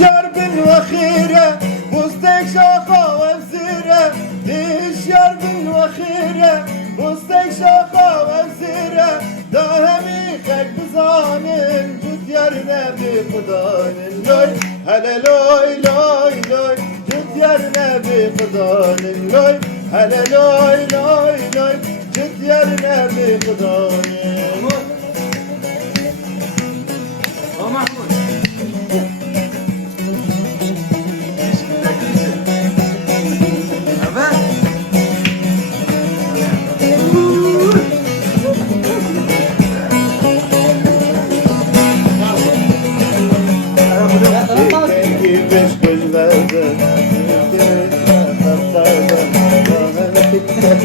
يار بن وخيرة بوستك شاخة وبزيرة ديش يار بن وخيرة بوستك شاخة وبزيرة داهمي خك بزانن جد يار نبي خدانن لوي هلا لوي لوي لوي جد يار نبي خدانن لوي هلا لوي لوي لوي جد يار نبي خدانن Mahmut. Beş gözlerden, bir kere kaptardan, bana bir tek